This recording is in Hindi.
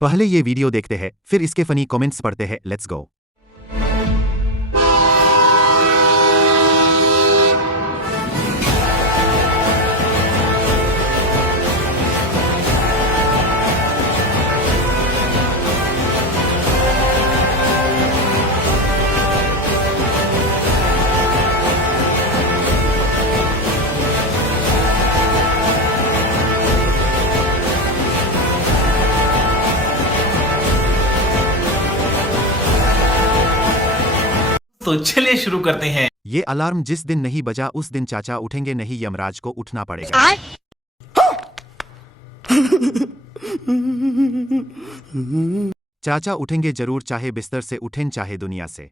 पहले ये वीडियो देखते हैं, फिर इसके फनी कमेंट्स पढ़ते हैं। Let's go. तो चलिए शुरू करते हैं। ये अलार्म जिस दिन नहीं बजा उस दिन चाचा उठेंगे नहीं, यमराज को उठना पड़ेगा। चाचा उठेंगे जरूर, चाहे बिस्तर से उठें चाहे दुनिया से।